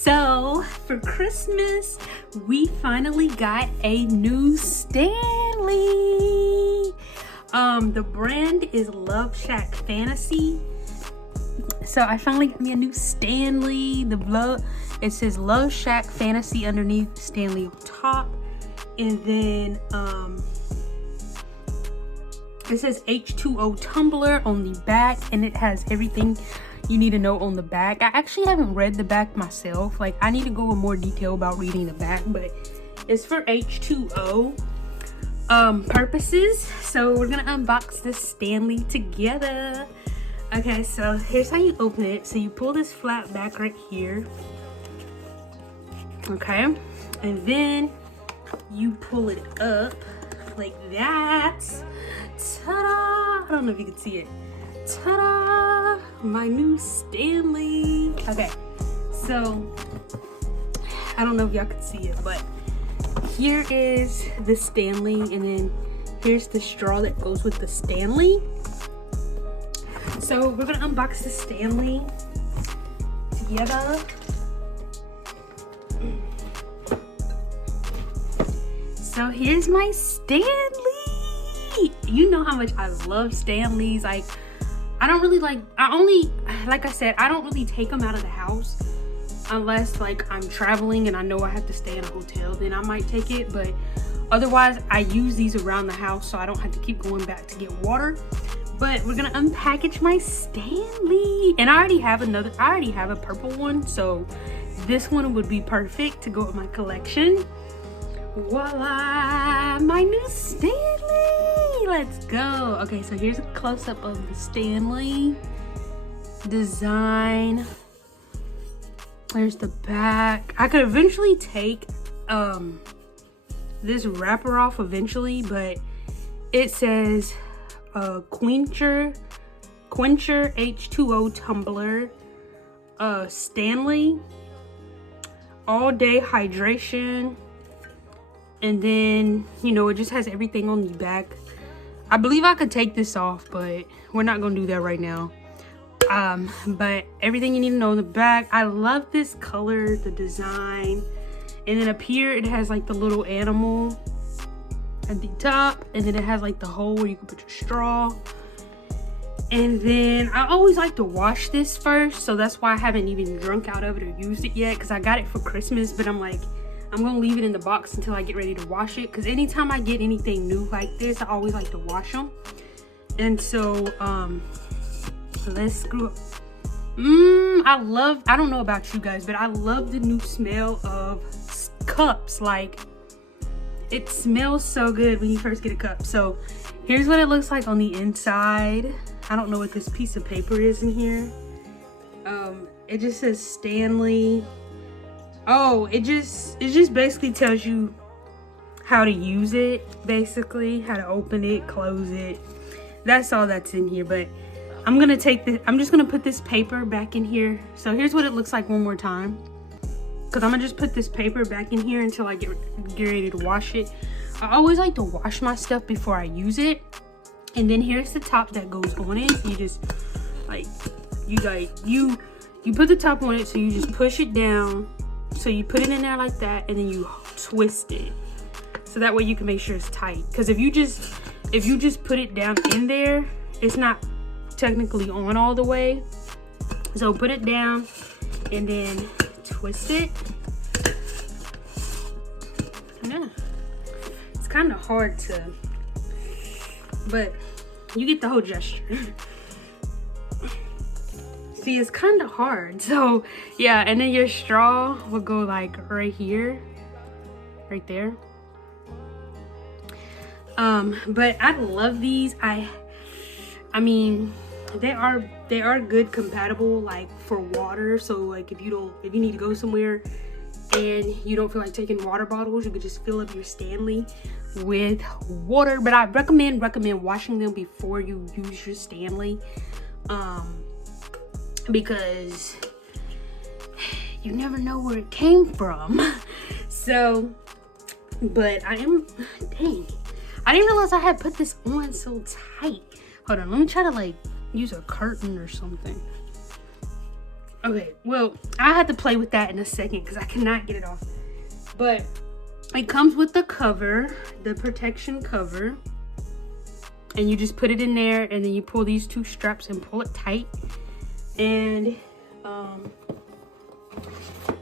So for Christmas, we finally got a new Stanley. The brand is Love Shack Fantasy. So I finally got me a new Stanley. It says Love Shack Fantasy underneath, Stanley on top, and then it says H2O tumbler on the back, and it has everything you need to know on the back. I actually haven't read the back myself. Like, I need to go in more detail about reading the back, but it's for H2O purposes. So we're gonna unbox this Stanley together. Okay, so here's how you open it. So you pull this flap back right here. Okay, and then you pull it up like that. Ta-da! I don't know if you can see it. Ta-da! My new Stanley. Okay, so I don't know if y'all can see it, but here is the Stanley, and then here's the straw that goes with the Stanley. So we're gonna unbox the Stanley together. So here's my Stanley. You know how much I love Stanleys. Like, I don't really like I said, I don't really take them out of the house unless like I'm traveling and I know I have to stay in a hotel, then I might take it. But otherwise I use these around the house so I don't have to keep going back to get water. But we're gonna unpackage my Stanley, and I already have a purple one, so this one would be perfect to go with my collection. Voila, my new Stanley. Let's go. Okay, so here's a close-up of the Stanley design. There's the back. I could eventually take this wrapper off eventually, but it says quencher H2O tumbler, Stanley all day hydration, and then, you know, it just has everything on the back. I believe I could take this off, but we're not gonna do that right now. But everything you need to know in the back. I love this color, the design, and then up here it has like the little animal at the top, and then it has like the hole where you can put your straw. And then I always like to wash this first, so that's why I haven't even drunk out of it or used it yet, because I got it for Christmas, but I'm like, I'm gonna leave it in the box until I get ready to wash it, because anytime I get anything new like this, I always like to wash them. And so let's screw up. I don't know about you guys, but I love the new smell of cups. Like, it smells so good when you first get a cup. So here's what it looks like on the inside. I don't know what this piece of paper is in here. It just says Stanley. Oh, it just basically tells you how to use it, basically how to open it, close it. That's all that's in here. But I'm gonna take this, I'm just gonna put this paper back in here. So here's what it looks like one more time, because I'm gonna just put this paper back in here until I get ready to wash it. I always like to wash my stuff before I use it. And then here's the top that goes on it. So you just you put the top on it, so you just push it down. So you put it in there like that, and then you twist it, so that way you can make sure it's tight. Because if you just put it down in there, it's not technically on all the way. So put it down and then twist it. Yeah, it's kind of hard to, but you get the whole gesture. See, it's kind of hard. So yeah, and then your straw will go like right here, right there. But I love these. I mean, they are good compatible, like for water. So like if you need to go somewhere and you don't feel like taking water bottles, you could just fill up your Stanley with water. But I recommend washing them before you use your Stanley, because you never know where it came from. So, but dang, I didn't realize I had put this on so tight. Hold on, let me try to like use a curtain or something. Okay, well, I had to play with that in a second because I cannot get it off. But it comes with the cover, the protection cover. And you just put it in there, and then you pull these two straps and pull it tight. And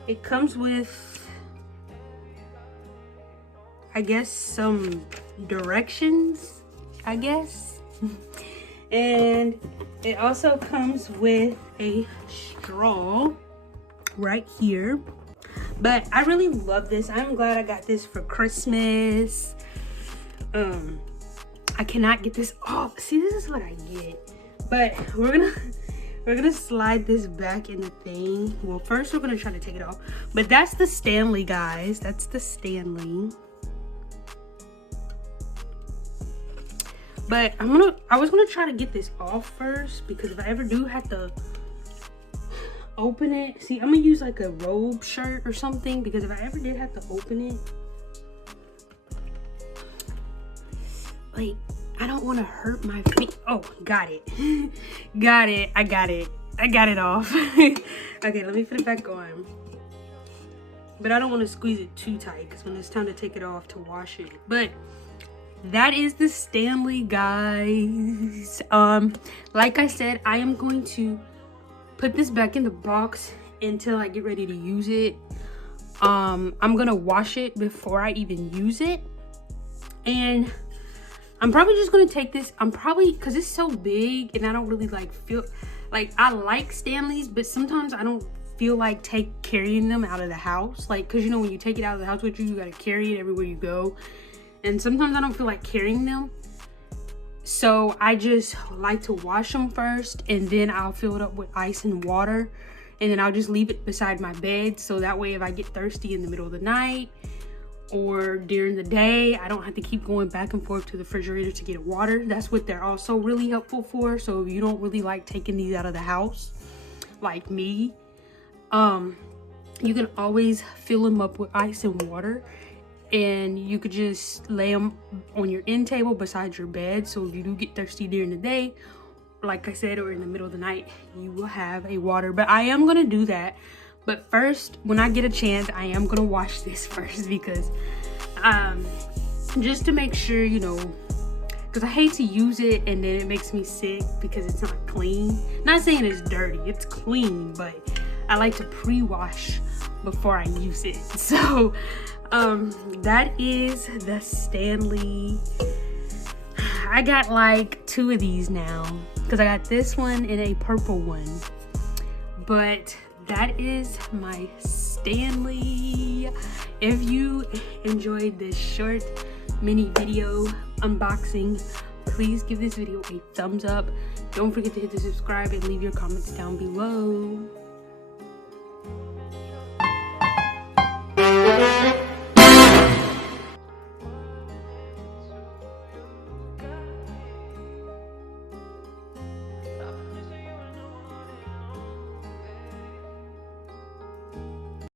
it comes with, I guess, some directions, I guess. And it also comes with a straw right here. But I really love this. I'm glad I got this for Christmas. I cannot get this off. See, this is what I get. But we're gonna slide this back in the thing. Well, first we're gonna try to take it off. But that's the Stanley, guys. That's the Stanley. But I was gonna try to get this off first, because if I ever do have to open it, see, I'm gonna use like a robe shirt or something, because if I ever did have to open it, like, I don't want to hurt my feet. Oh, got it. Got it. I got it. I got it off. Okay, let me put it back on. But I don't want to squeeze it too tight, because when it's time to take it off to wash it. But that is the Stanley, guys. Like I said, I am going to put this back in the box until I get ready to use it. I'm gonna wash it before I even use it. And I'm probably just gonna take this. Because it's so big and I don't really feel like, I like Stanleys, but sometimes I don't feel like carrying them out of the house. Like, cause you know, when you take it out of the house with you, you gotta carry it everywhere you go. And sometimes I don't feel like carrying them. So I just like to wash them first, and then I'll fill it up with ice and water. And then I'll just leave it beside my bed. So that way, if I get thirsty in the middle of the night or during the day, I don't have to keep going back and forth to the refrigerator to get water. That's what they're also really helpful for. So if you don't really like taking these out of the house, like me, you can always fill them up with ice and water, and you could just lay them on your end table beside your bed. So if you do get thirsty during the day, like I said, or in the middle of the night, you will have a water. But I am gonna do that. But first, when I get a chance, I am gonna wash this first, because just to make sure, you know, because I hate to use it and then it makes me sick because it's not clean. Not saying it's dirty, it's clean, but I like to pre-wash before I use it. So that is the Stanley. I got like 2 of these now, because I got this one and a purple one. But that is my Stanley. If you enjoyed this short mini video unboxing, please give this video a thumbs up. Don't forget to hit the subscribe and leave your comments down below.